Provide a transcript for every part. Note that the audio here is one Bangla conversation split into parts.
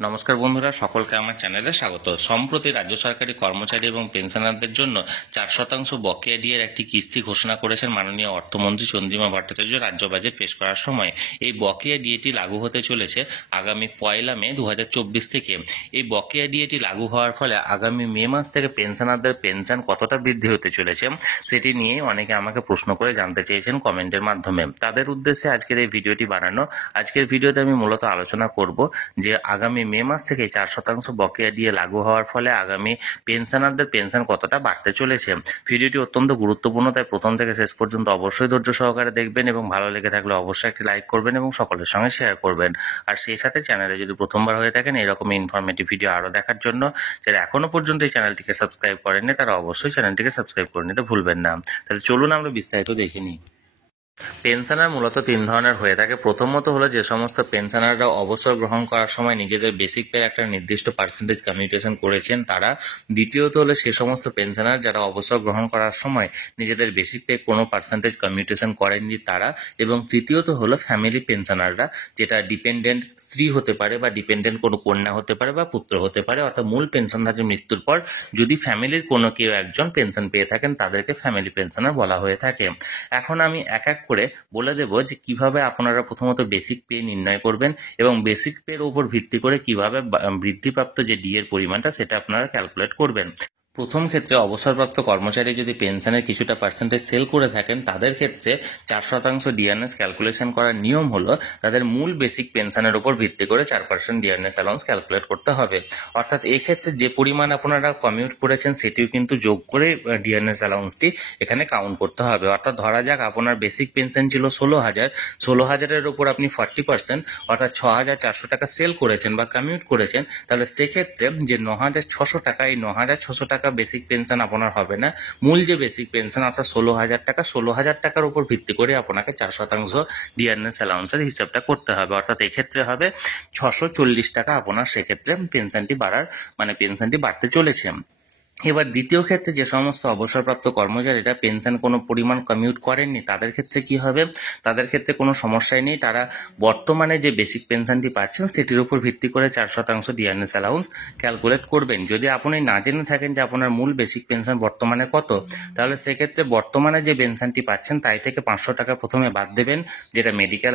নমস্কার বন্ধুরা, সকলকে আমার চ্যানেলে স্বাগত। সম্প্রতি রাজ্য সরকারি কর্মচারী এবং পেনশনারদের জন্য 4% বকেয়া ডিএর একটি কিস্তি ঘোষণা করেছেন মাননীয় অর্থমন্ত্রী চন্দ্রিমা ভট্টাচার্য রাজ্য বাজেট পেশ করার সময়। এই বকেয়া ডিএটি লাগু হতে চলেছে আগামী 1 মে 2024 থেকে। এই বকেয়া ডিএটি লাগু হওয়ার ফলে আগামী মে মাস থেকে পেনশনারদের পেনশন কতটা বৃদ্ধি হতে চলেছে সেটি নিয়েই অনেকে আমাকে প্রশ্ন করে জানতে চেয়েছেন কমেন্টের মাধ্যমে। তাদের উদ্দেশ্যে আজকের এই ভিডিওটি বানানো। আজকের ভিডিওতে আমি মূলত আলোচনা করব যে আগামী মে মাস থেকে 4% বকেয়া ডিএ লাগু হওয়ার ফলে আগামী পেনশনারদের পেনশন কতটা বাড়তে চলেছে। ভিডিওটি অত্যন্ত গুরুত্বপূর্ণ, তাই প্রথম থেকে শেষ পর্যন্ত অবশ্যই ধৈর্য সহকারে দেখবেন এবং ভালো লেগে থাকলে অবশ্যই একটি লাইক করবেন এবং সকলের সঙ্গে শেয়ার করবেন। আর সেই সাথে চ্যানেলে যদি প্রথমবার হয়ে থাকেন এরকম ইনফরমেটিভ ভিডিও আরও দেখার জন্য যারা এখনো পর্যন্ত এই চ্যানেলটিকে সাবস্ক্রাইব করেননি তারা অবশ্যই চ্যানেলটিকে সাবস্ক্রাইব করে নিতে ভুলবেন না। তাহলে চলুন আমরা বিস্তারিত দেখে নিই। পেনশনার মূলত 3 ধরনের হয়ে থাকে। প্রথমত হলো যে সমস্ত পেনশনাররা অবসর গ্রহণ করার সময় নিজেদের বেসিক পের একটা নির্দিষ্ট পার্সেন্টেজ কমিউটেশন করেছেন তারা। দ্বিতীয়ত হলো সে সমস্ত পেনশনার যারা অবসর গ্রহণ করার সময় নিজেদের বেসিক পে কোনো পার্সেন্টেজ কমিউটেশন করেননি তারা। এবং তৃতীয়ত হলো ফ্যামিলি পেনশনাররা, যেটা ডিপেন্ডেন্ট স্ত্রী হতে পারে বা ডিপেন্ডেন্ট কোনো কন্যা হতে পারে বা পুত্র হতে পারে, অর্থাৎ মূল পেনশনধারীর মৃত্যুর পর যদি ফ্যামিলির কোনো কেউ একজন পেনশন পেয়ে থাকেন তাদেরকে ফ্যামিলি পেনশনার বলা হয়ে থাকে। এখন আমি এক এক করে বলে দেব যে কিভাবে আপনারা প্রথমত বেসিক পে নির্ণয় করবেন এবং বেসিক পের উপর ভিত্তি করে কিভাবে বৃদ্ধিপ্রাপ্ত যে ডি এর পরিমাণটা সেটা আপনারা ক্যালকুলেট করবেন। প্রথম ক্ষেত্রে অবসরপ্রাপ্ত কর্মচারী যদি পেনশনের কিছুটা পার্সেন্টেজ সেল করে থাকেন তাদের ক্ষেত্রে 4% ডিআরএস ক্যালকুলেশন করার নিয়ম হলো তাদের মূল বেসিক পেনশনের উপর ভিত্তি করে 4% ডিআরএস অ্যালাউন্স ক্যালকুলেট করতে হবে। অর্থাৎ এই ক্ষেত্রে যে পরিমাণ আপনারা কমিউট করেছেন সেটিও কিন্তু যোগ করে ডিআরএস অ্যালাউন্সটি এখানে কাউন্ট করতে হবে। অর্থাৎ ধরা যাক আপনার বেসিক পেনশন ছিল 16,000 উপর আপনি 40% অর্থাৎ 6,400 টাকা সেল করেছেন বা কমিউট করেছেন, তাহলে সেক্ষেত্রে যে 9,600 টাকা, এই 9,600 টাকা বেসিক পেনশন আপনার হবে না। মূল যে বেসিক পেনশন অর্থাৎ 16,000 টাকার উপর ভিত্তি করে আপনাকে 4% ডিআরএস অ্যালাউন্সের হিসাবটা করতে হবে। অর্থাৎ এক্ষেত্রে হবে 640 টাকা আপনার সেক্ষেত্রে পেনশনটি বাড়তে চলেছে। এবার দ্বিতীয় ক্ষেত্রে যে সমস্ত অবসরপ্রাপ্ত কর্মচারীরা পেনশন কোনো পরিমাণ কমিউট করেননি তাদের ক্ষেত্রে কি হবে, তাদের ক্ষেত্রে কোনো সমস্যাই নেই। তারা বর্তমানে যে বেসিক পেনশনটি পাচ্ছেন সেটির উপর ভিত্তি করে 4% ডিআরএস অ্যালাউন্স ক্যালকুলেট করবেন। যদি আপনি না জেনে থাকেন যে আপনার মূল বেসিক পেনশন বর্তমানে কত, তাহলে সেক্ষেত্রে বর্তমানে যে পেনশনটি পাচ্ছেন তাই থেকে 500 টাকা প্রথমে বাদ দেবেন, যেটা মেডিকেল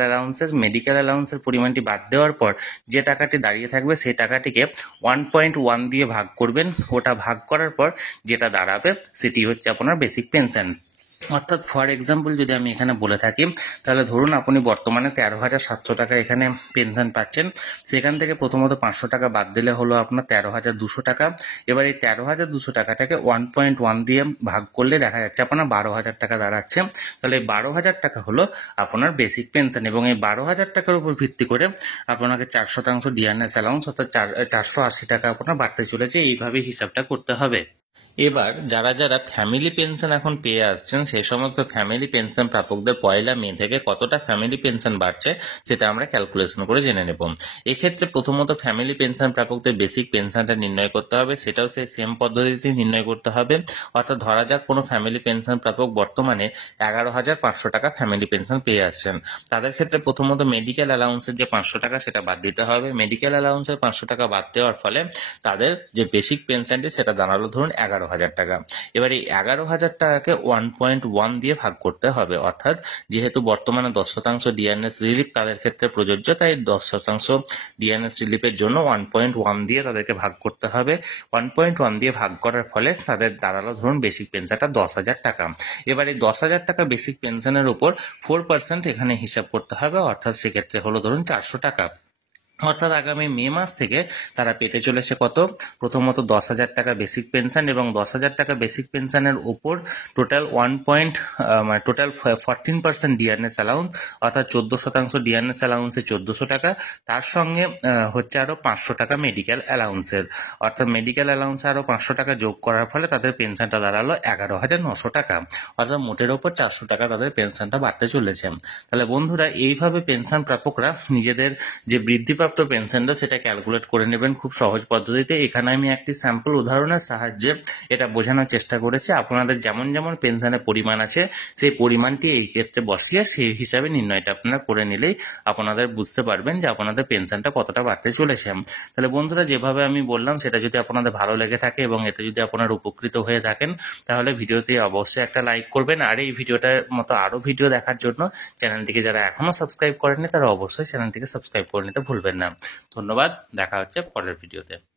অ্যালাউন্সের পরিমাণটি বাদ দেওয়ার পর যে টাকাটি দাঁড়িয়ে থাকবে সেই টাকাটিকে 1.1 দিয়ে ভাগ করবেন। ওটা ভাগ করার পর যেটা দাঁড়াবে সেটি হচ্ছে আপনার বেসিক পেনশন। অর্থাৎ ফর এক্সাম্পল যদি আমি এখানে বলে থাকি, তাহলে ধরুন আপনি বর্তমানে 13,700 টাকা এখানে পেনশন পাচ্ছেন, সেখান থেকে প্রথমত 500 টাকা বাদ দিলে হলো আপনার 13,200 টাকা। এবার এই 13,200 টাকাটাকে 1.1 দিয়ে ভাগ করলে দেখা যাচ্ছে আপনার 12,000 টাকা দাঁড়াচ্ছে। তাহলে এই 12,000 টাকা হলো আপনার বেসিক পেনশন এবং এই 12,000 টাকার উপর ভিত্তি করে আপনাকে 4% ডিআরএস অ্যালাউন্স অর্থাৎ 480 টাকা আপনার বাড়তে চলেছে। এইভাবে হিসাবটা করতে হবে। এবার যারা যারা ফ্যামিলি পেনশন এখন পেয়ে আসছেন সেই সমস্ত ফ্যামিলি পেনশন প্রাপকদের 1 মে থেকে কতটা ফ্যামিলি পেনশন বাড়ছে সেটা আমরা ক্যালকুলেশন করে জেনে নেব। এক্ষেত্রে প্রথমত ফ্যামিলি পেনশন প্রাপকদের বেসিক পেনশনটা নির্ণয় করতে হবে, সেটাও সেই সেম পদ্ধতিতে নির্ণয় করতে হবে। অর্থাৎ ধরা যাক কোনো ফ্যামিলি পেনশন প্রাপক বর্তমানে 11,500 টাকা ফ্যামিলি পেনশন পেয়ে আসছেন, তাদের ক্ষেত্রে প্রথমত মেডিকেল অ্যালাউন্সের যে 500 টাকা সেটা বাদ দিতে হবে। মেডিকেল অ্যালাউন্সের 500 টাকা বাদ দেওয়ার ফলে তাদের যে বেসিক পেনশনটি সেটা দাঁড়ালো ধরুন 11,000 টাকা। এবার এই 11,000 টাকাকে 1.1 দিয়ে ভাগ করতে হবে। অর্থাৎ যেহেতু বর্তমানে 10% ডিআরএস রিলিফ তাদের ক্ষেত্রে প্রযোজ্য, তাই 10% ডিআরএস রিলিফের জন্য 1.1 দিয়ে তাদেরকে ভাগ করতে হবে। 1.1 দিয়ে ভাগ করার ফলে তাদের দাঁড়ালো ধরুন বেসিক পেনশনটা 10,000 টাকা। এবার এই 10,000 টাকা বেসিক পেনশনের উপর 4% এখানে হিসাব করতে হবে, অর্থাৎ সেক্ষেত্রে হলো ধরুন 400 টাকা। অর্থাৎ আগামী মে মাস থেকে তারা পেতে চলেছে কত, প্রথমত 10,000 টাকা বেসিক পেনশন এবং 10,000 টাকা বেসিক পেনশনের উপর টোটাল 14% ডিআরএস অ্যালাউন্স অর্থাৎ 14% ডিআরএস অ্যালাউন্সে 1,400 টাকা, তার সঙ্গে হচ্ছে আরও 500 টাকা মেডিকেল অ্যালাউন্সের, অর্থাৎ মেডিকেল অ্যালাউন্সে আরও 500 টাকা যোগ করার ফলে তাদের পেনশনটা দাঁড়ালো 11,900 টাকা। অর্থাৎ মোটের ওপর 400 টাকা তাদের পেনশনটা বাড়তে চলেছে। তাহলে বন্ধুরা এইভাবে পেনশন প্রাপকরা নিজেদের যে বৃদ্ধি মুক্তিপ্রাপ্ত পেনশনটা সেটা ক্যালকুলেট করে নেবেন খুব সহজ পদ্ধতিতে। এখানে আমি একটি স্যাম্পল উদাহরণের সাহায্যে এটা বোঝানোর চেষ্টা করেছি। আপনাদের যেমন যেমন পেনশনের পরিমাণ আছে সেই পরিমাণটি এই ক্ষেত্রে বসিয়ে সেই হিসাবে নির্ণয়টা আপনারা করে নিলেই আপনাদের বুঝতে পারবেন যে আপনাদের পেনশনটা কতটা বাড়তে চলেছে। তাহলে বন্ধুরা, যেভাবে আমি বললাম সেটা যদি আপনাদের ভালো লেগে থাকে এবং এতে যদি আপনারা উপকৃত হয়ে থাকেন তাহলে ভিডিওতে অবশ্যই একটা লাইক করবেন। আর এই ভিডিওটার মতো আরও ভিডিও দেখার জন্য চ্যানেলটিকে যারা এখনও সাবস্ক্রাইব করেননি তারা অবশ্যই চ্যানেলটিকে সাবস্ক্রাইব করে নিতে ভুলবেন না। ধন্যবাদ, দেখা হচ্ছে পরের ভিডিওতে।